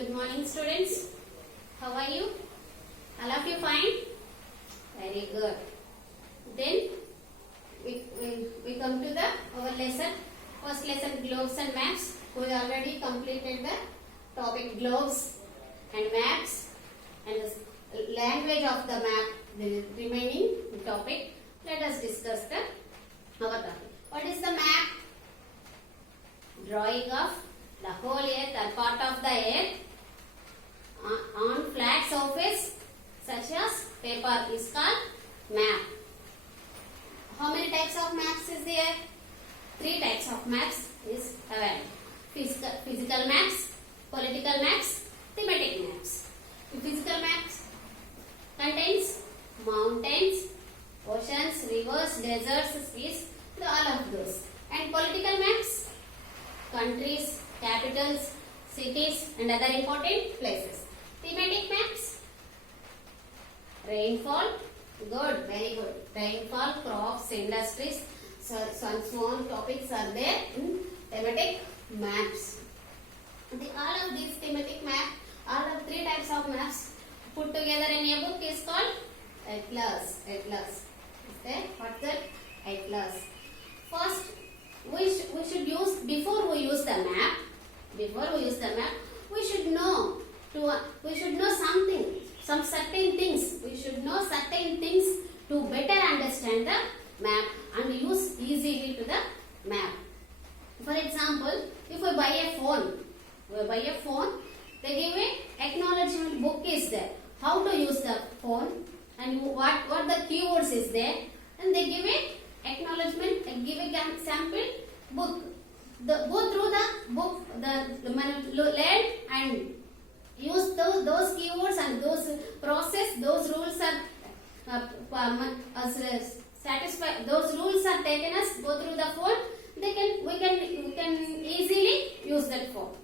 Good morning, students. How are you? All of you fine? Very good. Then we come to our lesson. First lesson, globes and maps. We already completed the topic globes and maps and the language of the map. The remaining topic. Let us discuss our topic. What is the map? Drawing of the whole earth or part of the earth on flat surface such as paper is called map. How many types of maps is there? 3 types of maps is available. Physical maps, political maps, thematic maps. Physical maps contains mountains, oceans, rivers, deserts, seas, all of those. And political maps, countries, capitals, cities and other important places. Thematic maps, rainfall, good, very good. Rainfall, crops, industries, so small topics are there in thematic maps. All of these thematic maps, all of 3 types of maps put together in a book is called atlas. Atlas. Okay, what's that? Atlas. First, we should use, before we use the map, we should know something, some certain things. We should know certain things to better understand the map and use easily to the map. For example, if we buy a phone, they give a acknowledgement book is there. How to use the phone and what the keywords is there, and they give a acknowledgement and give a sample book. Go through the book, learn and use those keywords and those process, those rules are satisfied. Those rules are taken as go through the phone. We can easily use that phone.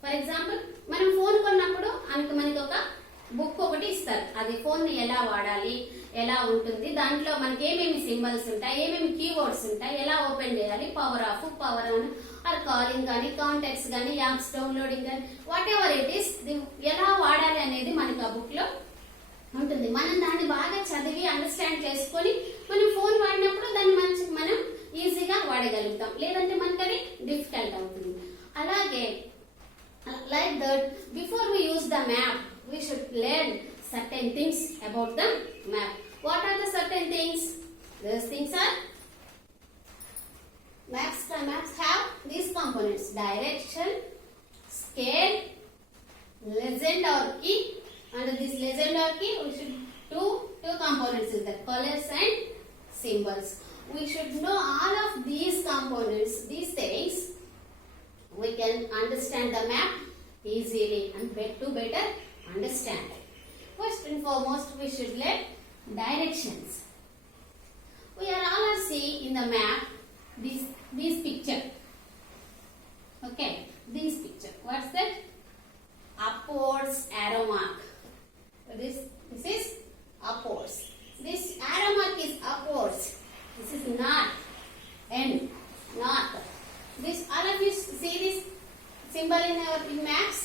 For example, మనం phone కొన్నప్పుడు మనకి ఒక book ఒకటి ఇస్తారు. అది phone ని ఎలా వాడాలి, ఎలా ఉంటుంది, దాంట్లో మనకి ఏమేమి సింబల్స్ ఉంటాయి, ఏమేమి కీవర్డ్స్ ఉంటాయి, ఎలా ఓపెన్ చేయాలి, power off, power on, or calling కానీ, కాంటాక్ట్స్ కానీ, యాప్స్ డౌన్లోడింగ్ కానీ, వాట్ ఎవర్ ఇట్ ఈస్, ఎలా వాడాలి అనేది మనకి ఆ బుక్ లో ఉంటుంది. మనం దాన్ని బాగా చదివి అండర్స్టాండ్ చేసుకొని మనం ఫోన్ వాడినప్పుడు దాన్ని మనం ఈజీగా వాడగలుగుతాం. లేదంటే మనకి అది డిఫికల్ట్ అవుతుంది. అలాగే like that, before we use the map, we should learn certain things about the map. What are the certain things? Those things are maps have these components: direction, scale, legend or key. Under this legend or key, we should two components is the colors and symbols. We should know all of these components, these things. We can understand the map easily and to better understand. First and foremost, we should learn directions. We are all see in the map this picture. Okay, this picture. What's that? Upwards arrow mark. This is upwards. This arrow mark is upwards. This is north. North. This, all of you see this symbol in maps.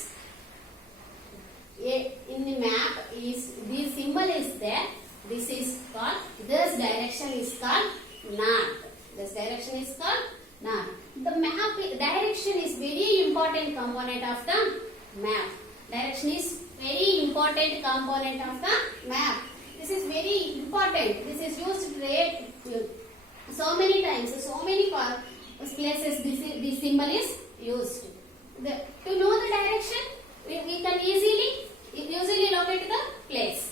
In the map is this symbol is there. This is called, this direction is called north. This direction is called north. The map direction is very important component of the map. Direction is very important component of the map. This is very important. This is used so many times, so many places this symbol is used. To know the direction, we can usually locate the place.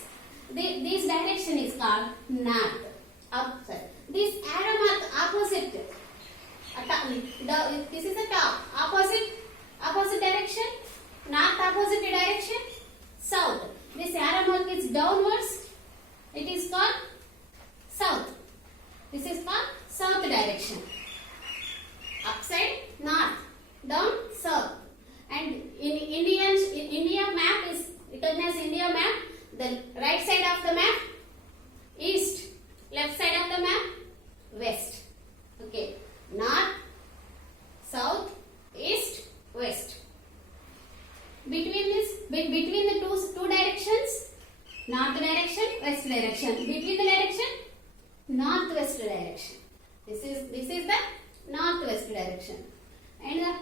This direction is called north. Upside. This arrow mark opposite. This is the top. Opposite direction. North opposite direction. South. This arrow mark is downwards. It is called south. This is called south direction. Upside north, down south. And in India map is recognized. India map, the right side of the map east, left side of the map west. Okay, north, south, east, west. Between direction. Between the direction, northwest direction. This is the northwest direction, and the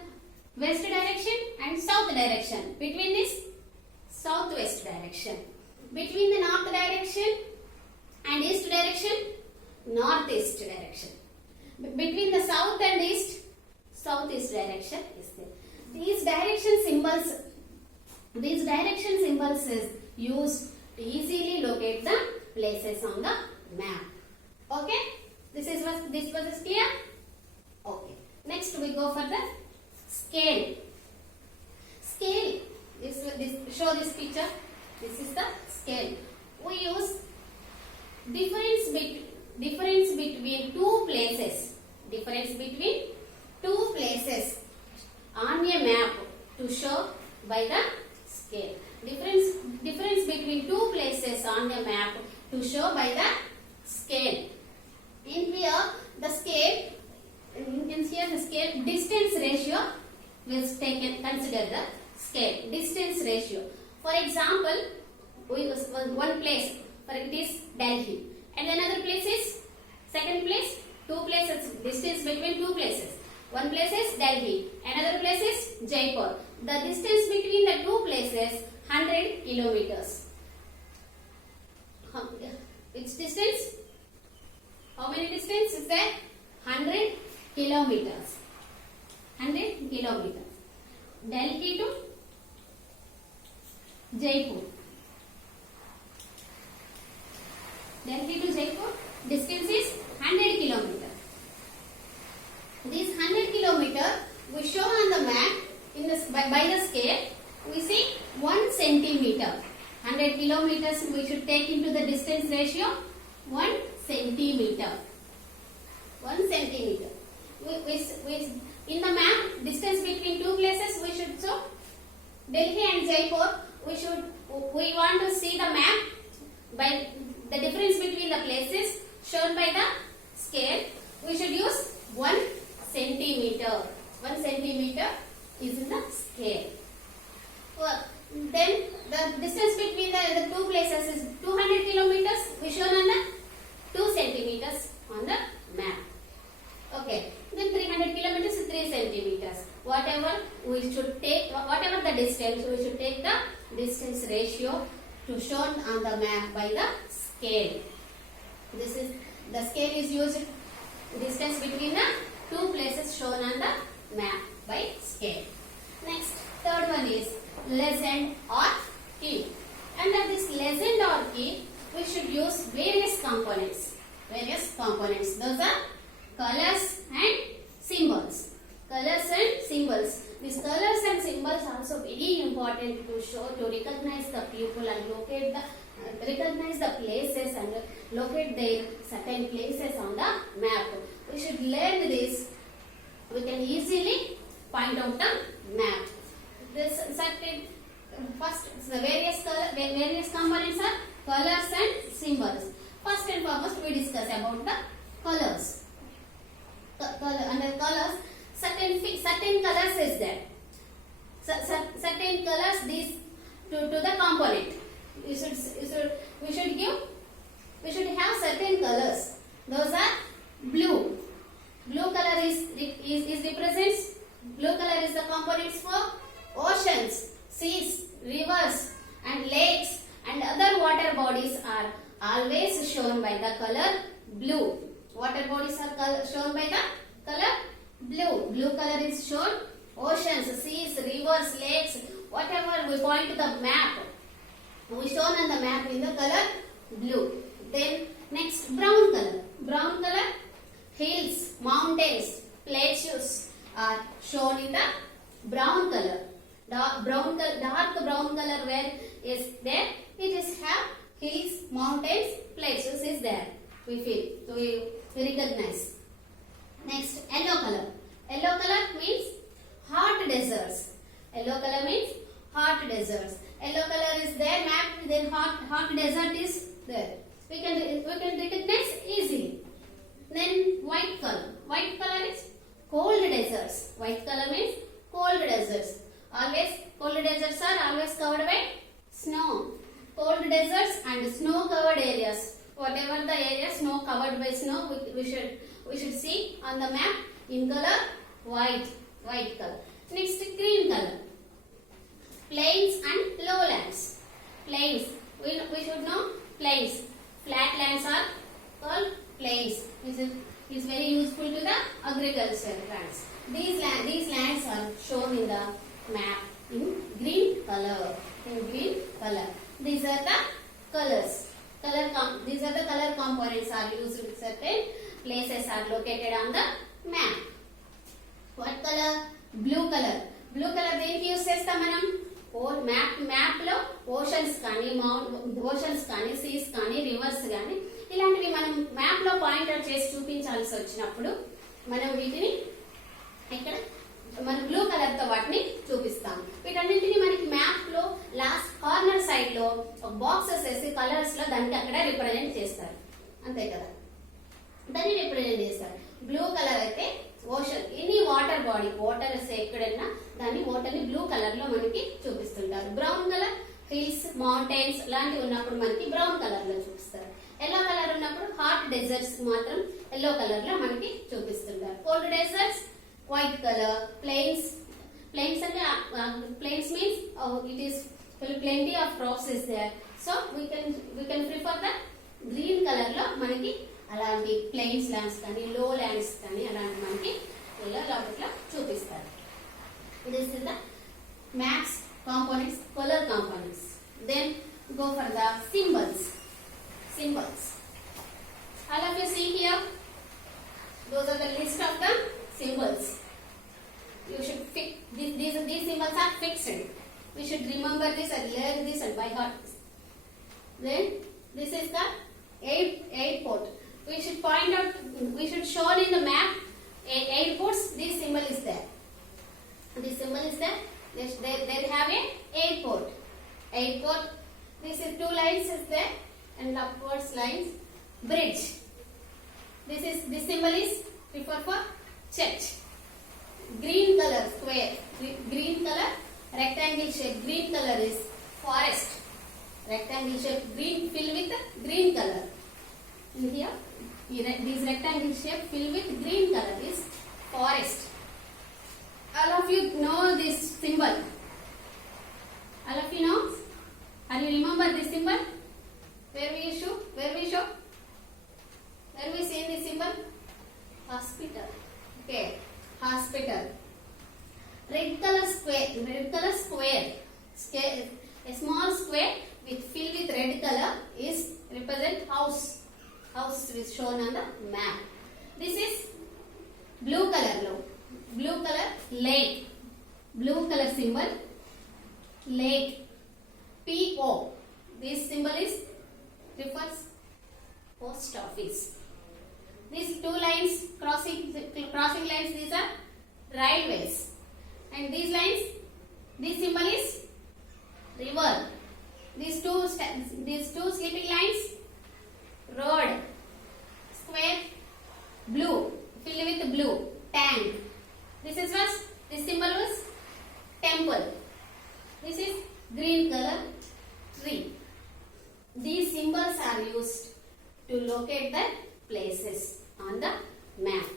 west direction and south direction. Between this, southwest direction. Between the north direction and east direction, northeast direction. Between the south and east, southeast direction is there. These direction symbols is used to easily locate the places on the map. Okay, this was clear. Okay, next we go for the scale. Scale. Show this picture. This is the scale. We use difference between two places. Difference between two places on a map to show by the scale. Difference between two places on the map to show by the scale. In here, the scale. In here, the scale distance ratio was taken. Consider the scale distance ratio. For example, we was one place. For it is Delhi, and another place is second place. Two places. Distance between two places. One place is Delhi, another place is Jaipur. The distance between the two places 100 kilometers. Which distance? How many distance is there? 100 kilometers. 100 kilometers. Delhi to Jaipur. Delhi to Jaipur distance is 100 kilometers. This 100 kilometer we show on the map in the by the scale. We see 1 centimeter. 100 kilometers we should take into the distance ratio 1 centimeter. 1 centimeter. We in the map distance between two places we should show Delhi and Jaipur. We want to see the map by the difference between the places shown by the scale. We should use 1 centimeter. 1 centimeter is in the scale. Then the distance between the two places is 200 kilometers. We shown on the 2 centimeters on the map. Okay. Then 300 kilometers is 3 centimeters. Whatever we should take, whatever the distance, we should take the distance ratio to shown on the map by the scale. This is the scale is used distance between the two places shown on the map by scale. Next, third one is legend or key. Under this legend or key, we should use various components. Those are colors and symbols. Colors and symbols. These colors and symbols are also very important to show, to recognize the people and locate the recognize the places and locate their certain places on the map. We should learn this. We can easily find out the map. This certain first the various components are colors and symbols. First and foremost, we discuss about the colors. Under colors, certain colors is there. Certain colors these to the component. We should have certain colors. Those are blue. Blue color is represents. Blue color is the components for oceans, seas, rivers, and lakes, and other water bodies are always shown by the color blue. Water bodies are shown by the color blue. Blue color is shown. Oceans, seas, rivers, lakes, whatever we point to the map, we shown on the map in the color blue. Then next, brown color. Brown color, hills, mountains, plateaus are shown in the brown color. Dark brown color where is there? It is have hills, mountains, plateaus is there. We recognize. Next, yellow color. Yellow color means hot deserts. Yellow color means hot deserts. Yellow color is there map. Then hot desert is there. We can recognize easily. Then white color. White color is cold deserts. White color means cold deserts. Always cold deserts are always covered by snow. Cold deserts and snow covered areas. whatever the area snow covered by snow, we should see on the map in color white color. Next, green color. Plains and lowlands. Plains, we should know plains. Flat lands are called plains. This is very useful to the agricultural lands. These lands are shown in the map in green color. These are the colors. These are the color components are used in certain places are located on the map. What color? Blue color. Blue color దేనికి use చేస్తాం మనం? Map లో oceans కానీ Cs కానీ reverse కానీ ఇలాంటివి మనం map లో పాయింట్అవుట్ చేసి చూపించాల్సి వచ్చినప్పుడు మనం వీటిని ఇక్కడ మన బ్లూ కలర్ తో వాటిని చూపిస్తాం. వీటన్నింటినీ మనకి మ్యాప్ లో లాస్ట్ కార్నర్ సైడ్ లో బాక్సెస్ వేసి కలర్స్ లో దానికి అక్కడ రిప్రజెంట్ చేస్తారు. అంతే కదా, దాన్ని రిప్రజెంట్ చేస్తారు. బ్లూ కలర్ అయితే ocean, any water body, water ఎక్కడైనా దాన్ని వాటర్ ని బ్లూ కలర్ లో మనకి చూపిస్తుంటారు. బ్రౌన్ కలర్ హిల్స్, మౌంటైన్స్ లాంటివి ఉన్నప్పుడు మనకి బ్రౌన్ కలర్ లో చూపిస్తారు. ఎల్లో కలర్ ఉన్నప్పుడు హాట్ డెజర్ట్స్ మాత్రం ఎల్లో కలర్ లో మనకి చూపిస్తుంటారు. Cold deserts white colour. Plains అంటే plains means it is plenty of crops is there, so we can prefer the green color లో మనకి అలాంటి ప్లెయిన్స్ ల్యాండ్స్ కానీ లో ల్యాండ్స్ కానీ అలాంటి మనకి ఇలా లో చూపిస్తారు. This is the maps components, colour components. Then go for the symbols. All of you see here, those are the list of the symbols. You should fix these symbols are fixed. We should remember this and learn this and by heart. Then this is the airport. We should point out, we should show in the map airports. This symbol is there. This symbol is there. They have a airport. This is two lines is there and upwards lines. Bridge. This symbol is refer for church. Green color square. Green color rectangle shape. Green color is forest. Rectangle shape green filled with green color. In here, this rectangle shape filled with green color is forest. All of you know this symbol. All of you know? Are you remember this symbol? Where we show? Where we see this symbol? Hospital. Okay, hospital. Red color square. A small square with filled with red color is represent house. House is shown on the map. This is blue color low. Blue color lake. Blue color symbol lake. PO. This symbol is refers post office. These two lines crossing lines, these are railways. And these lines, this symbol is river. These two sleeping lines, road. Square, blue, filled with blue. Tank. This symbol was temple. This is green color tree. These symbols are used to locate the places on the map.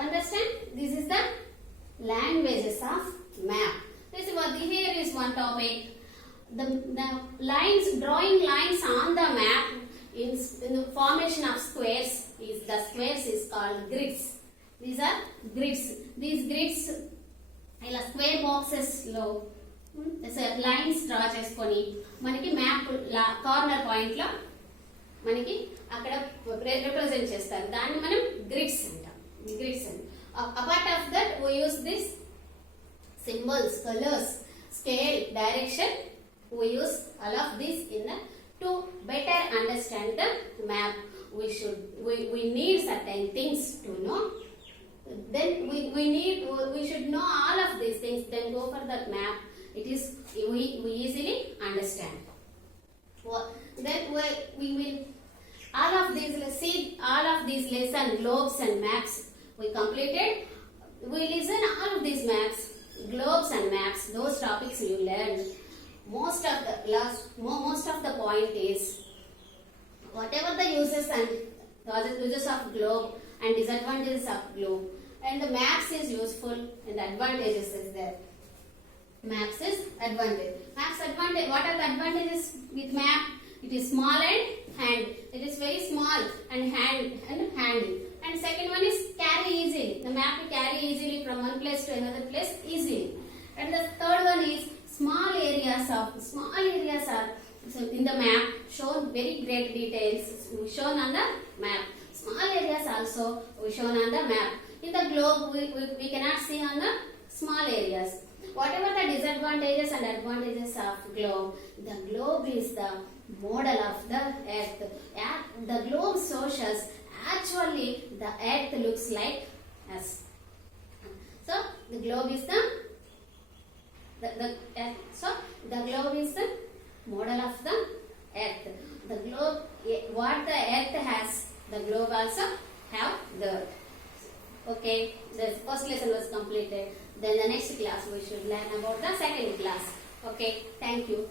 Understand? This is the languages of map. This is what here is one topic. The lines, drawing lines on the map in the formation of squares the squares is called grids. These are grids. These grids ఇలా square boxes లో lines draw చేసుకొని మనకి map corner point లో మనకి అక్కడ represent చేస్తారు. దాన్ని మనం గ్రిడ్స్ అంటాం. Apart of that, we use this symbols, colors, scale, direction. We use all of this to better understand the map. We need certain things to know. Then we should know all of these things. Then go for that map. It is we easily understand. Then we will all of these lesson globes and maps we completed. We listen all of these maps, globes and maps. Those topics you learned. Most of the point is and uses of globe and disadvantages of globe. And the maps is useful and advantages is there. Maps is advantage. Maps advantage. What are the advantages with map? It is small and handy. It is very small and handy. And second one is carry easily. The map will carry easily from one place to another place easily. And the third one is small areas are so in the map shown very great details shown on the map. Small areas also shown on the map. In the globe we cannot see on the small areas. Whatever the disadvantages and advantages of globe, the globe is the model of the earth. The globe shows us actually the earth looks like us. So the globe is the globe is the model of the earth. The globe, what the earth has, the globe also have the earth. Okay, the first lesson was completed. Then the next class we should learn about the second class. Okay, thank you.